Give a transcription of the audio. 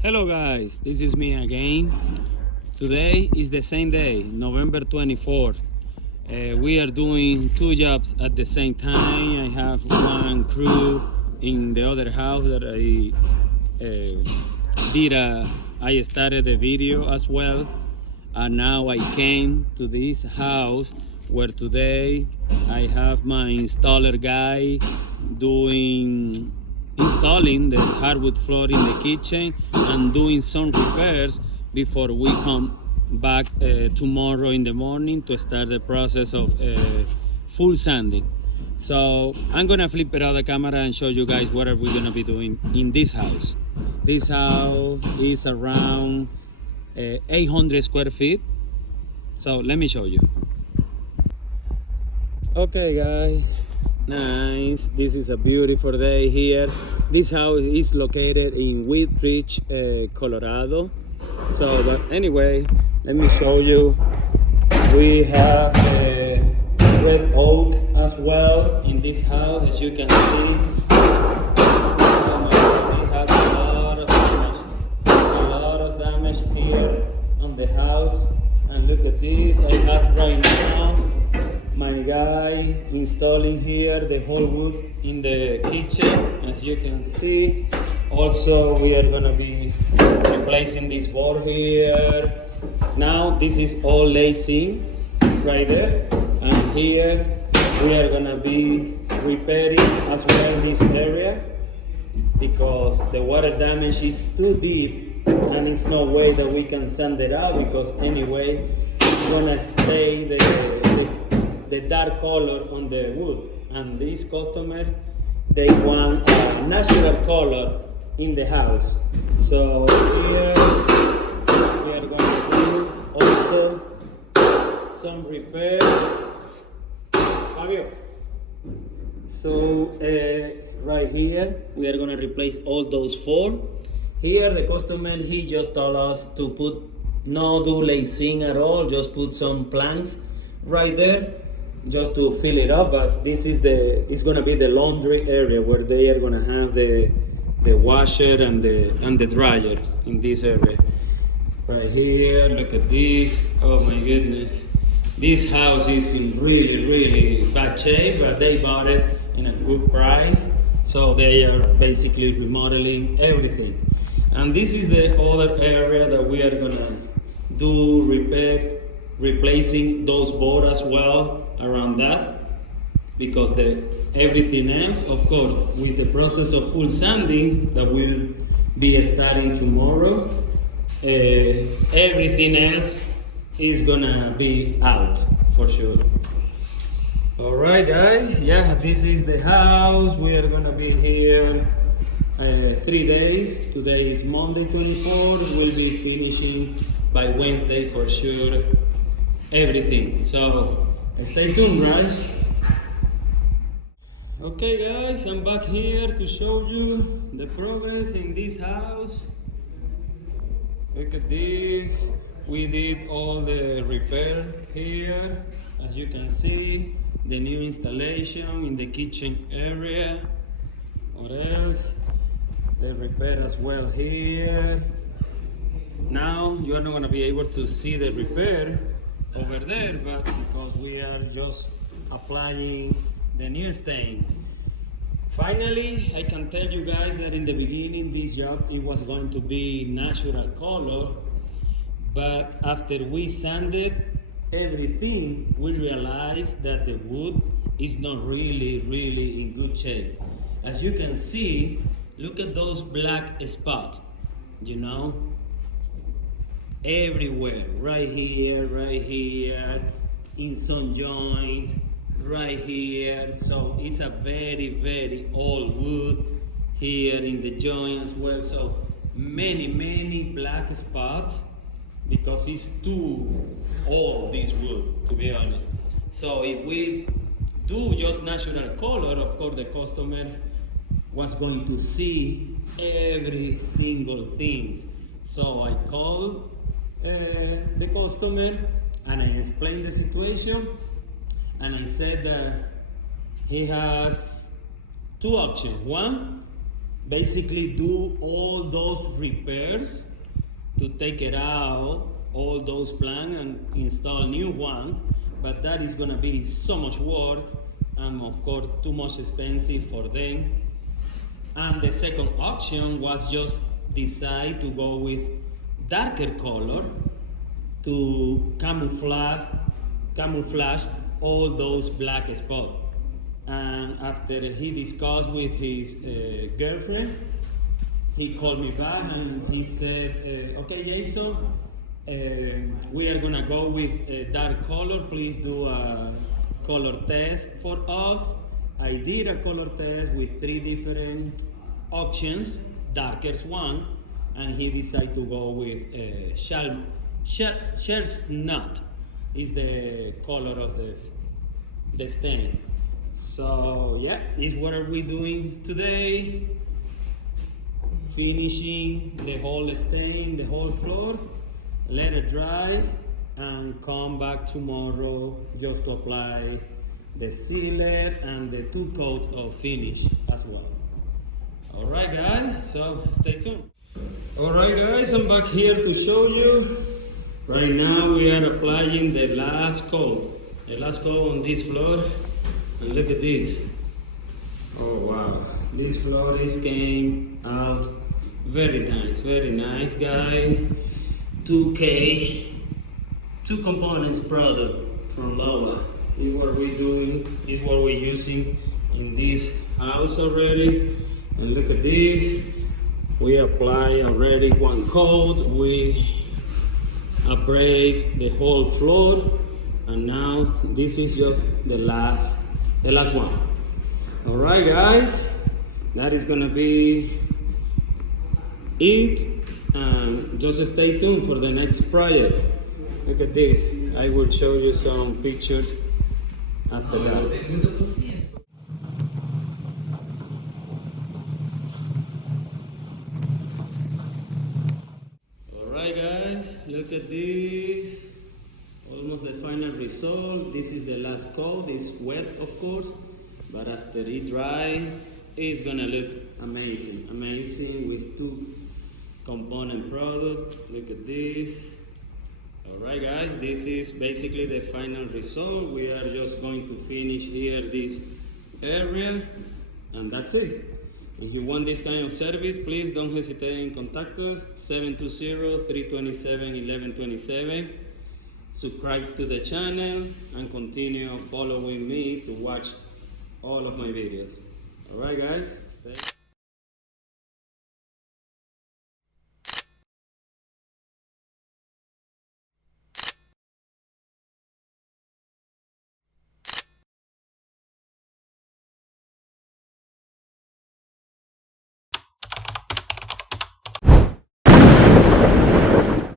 Hello guys, this is me again. Today is the same day, November 24th. We are doing two jobs at the same time. I have one crew in the other house that I started the video as well. And now I came to this house where today I have my installer guy installing the hardwood floor in the kitchen and doing some repairs before we come back tomorrow in the morning to start the process of full sanding. So I'm gonna flip it out the camera and show you guys what are we gonna be doing in this house. This house is around 800 square feet. So let me show you. Okay guys, nice. This is a beautiful day here. This house is located in Wheatridge, Colorado. So, but anyway, let me show you. We have red oak as well in this house, as you can see. It has a lot of damage here on the house. And look at this. I have right now my guy installing here the whole wood in the kitchen, as you can see. Also, we are gonna be replacing this board here. Now this is all lacing right there, and here we are gonna be repairing as well this area because the water damage is too deep and it's no way that we can sand it out, because anyway it's gonna stay the dark color on the wood, and this customer, they want a natural color in the house. So here we are going to do also some repair. Fabio. So right here we are going to replace all those four. Here the customer, he just told us to do lacing at all, just put some planks right there just to fill it up. But this is it's gonna be the laundry area where they are gonna have the washer and the dryer in this area. Right here, look at this. Oh my goodness. This house is in really bad shape, but they bought it in a good price. So they are basically remodeling everything. And this is the other area that we are gonna do replacing those boards as well around that, because everything else, of course, with the process of full sanding that will be starting tomorrow, everything else is gonna be out for sure. All right guys, yeah, this is the house. We are gonna be here 3 days. Today is Monday 24th. We'll be finishing by Wednesday for sure everything. So stay tuned, right? Okay guys, I'm back here to show you the progress in this house. Look at this. We did all the repair here. As you can see, the new installation in the kitchen area. What else? The repair as well here. Now you are not going to be able to see the repair over there, but because we are just applying the new stain. Finally, I can tell you guys that in the beginning this job, it was going to be natural color, but after we sanded everything, we realized that the wood is not really in good shape. As you can see, look at those black spots, you know, everywhere, right here, in some joints, right here. So it's a very old wood here in the joint as well. So many black spots because it's too old, this wood, to be honest. So if we do just natural color, of course the customer was going to see every single thing. So I called the customer and I explained the situation, and I said that he has two options. One, basically do all those repairs to take it out, all those planks, and install new one. But that is gonna be so much work and of course too much expensive for them. And the second option was just decide to go with darker color to camouflage all those black spots. And after he discussed with his girlfriend, he called me back and he said, okay, Jason, we are gonna go with a dark color. Please do a color test for us. I did a color test with 3 different options, darkest one, and he decided to go with chestnut is the color of the stain. So yeah, is what are we doing today? Finishing the whole stain, the whole floor, let it dry, and come back tomorrow just to apply the sealer and the 2 coat of finish as well. All right, guys, so stay tuned. All right, guys, I'm back here to show you. Right now we are applying the last coat on this floor, and look at this. Oh wow, this floor came out very nice, guys. 2K, 2 components product from Lowa. This is what we're doing, this is what we're using in this house already. And look at this, we apply already 1 coat, we abrade the whole floor, and now this is just the last one. All right, guys, that is gonna be it, and just stay tuned for the next project. Look at this, I will show you some pictures after that. Alright, guys, look at this, almost the final result. This is the last coat. It's wet, of course, but after it dry, it's gonna look amazing with 2 component product. Look at this. Alright, guys, this is basically the final result. We are just going to finish here this area, and that's it. If you want this kind of service, please don't hesitate and contact us, 720-327-1127. Subscribe to the channel and continue following me to watch all of my videos. Alright, guys, stay.